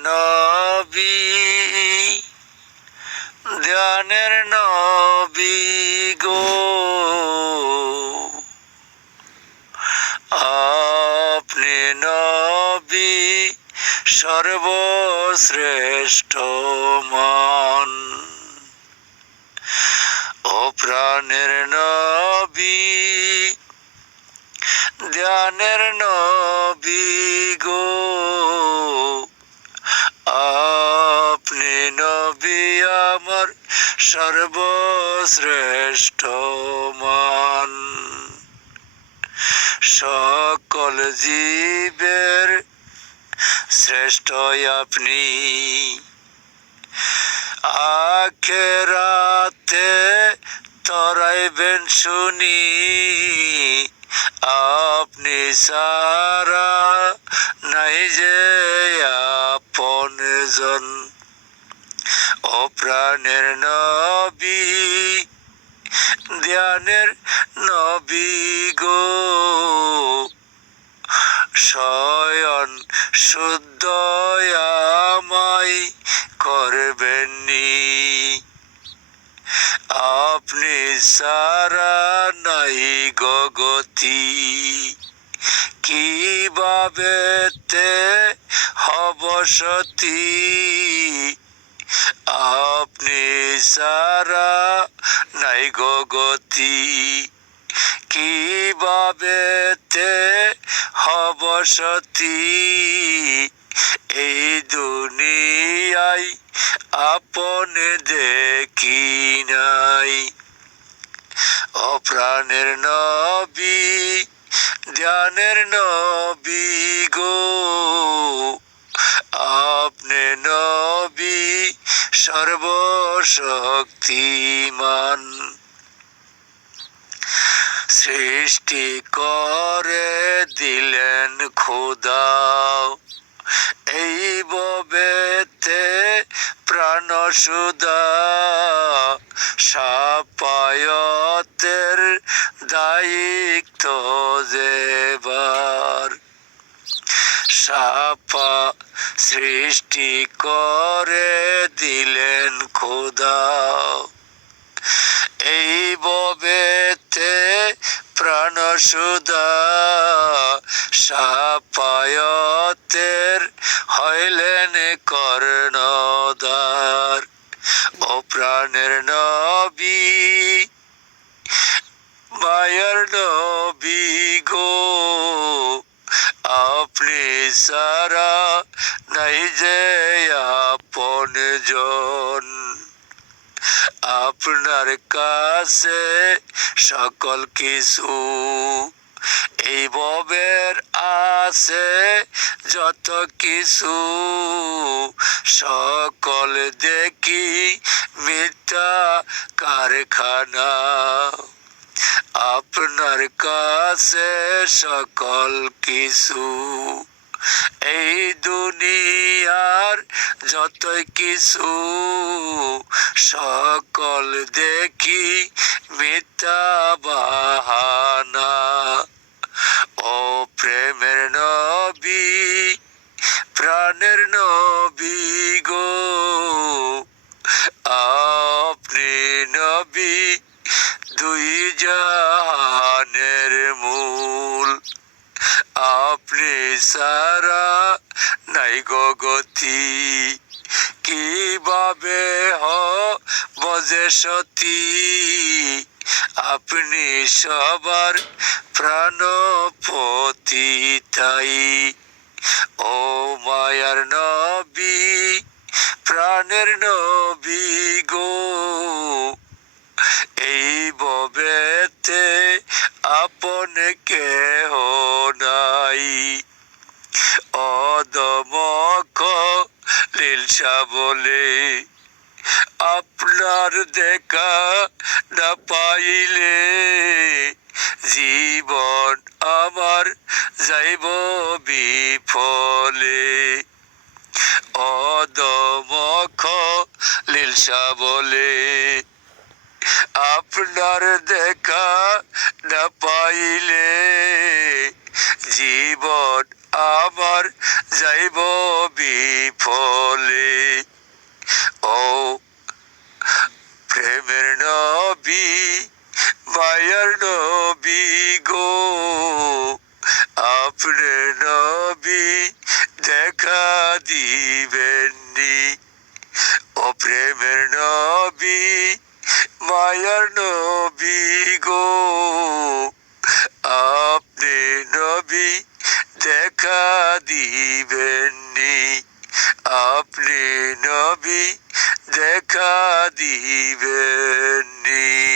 নবী ধ্যানের নবী গো। আপনি নবী সর্বশ্রেষ্ঠ মান। ও প্রাণের নবী ধ্যানের নবী গো আপনি নবী আমার সর্বশ্রেষ্ঠ মান। সকল জীবের শ্রেষ্ঠ আপনি। আখেরাতে তরাইবেন শুনি, আপনি সারা নাই যে আপন জন ও প্রাণের নবী, ধ্যানের নবী গো। শয়ন শুদ্ধ আমায় করবেননি। আপনি সারা নাই গগতি কীভাবে তে হব সতী? আপনি সারা নাই গগতি কীভাবে তে হব সতী? এই দুনিয়ায় আপন দেখি নাই। অপ্রাণের নবী, ধ্যানের নবী গো আপনি নবী সর্বশক্তিমান। সৃষ্টি করে দিলেন খোদা এই ববেতে প্রাণ সাপায়তের দায়িত্ব দেবার। সাপা সৃষ্টি করে দিলেন খোদা। এই ববেতে প্রাণ সুদা সাপায়তের হইলেন কর্ণদার ও প্রাণের নবী, মায়ের নবী গো। আপনি সারা নাই যে আপন জন। আপনার কাছে সকল কিছু এই ববের আছে, যত কিছু সকল দেখি মিথ্যা কারখানা। আপনার কাছে সকল কিছু। এই দুনিয়ার যত কিছু সকল দেখি মিথ্যা বাহানা। ও প্রেমের নবী প্রাণের নবী গো আপনি নবী দুই জাহানের মূল। আপনি সারা নাই গগতি কীভাবে হ বজে সতী? আপনি সবার প্রাণপতি তাই। ও মায়ার নবী, প্রাণের নবী গো। ববেতে আপন কেহ নাই। অদমক লীলসা বলে আপনার দেখা না পাইলে জীবন আমার যাইব বিফলে। অদমখ লীলসা বলে আপনার দেখা না পাইলে জীবন আমার যাইব বিফলে। ও প্রেমের নবী, মায়ার নবী গো, আপনি নবী দেখা দিবেননি। ও প্রেমের নবী মায়ার নবী গো। আপনি নবী দেখা দিবেননি। আপনি নবী দেখা দিবেন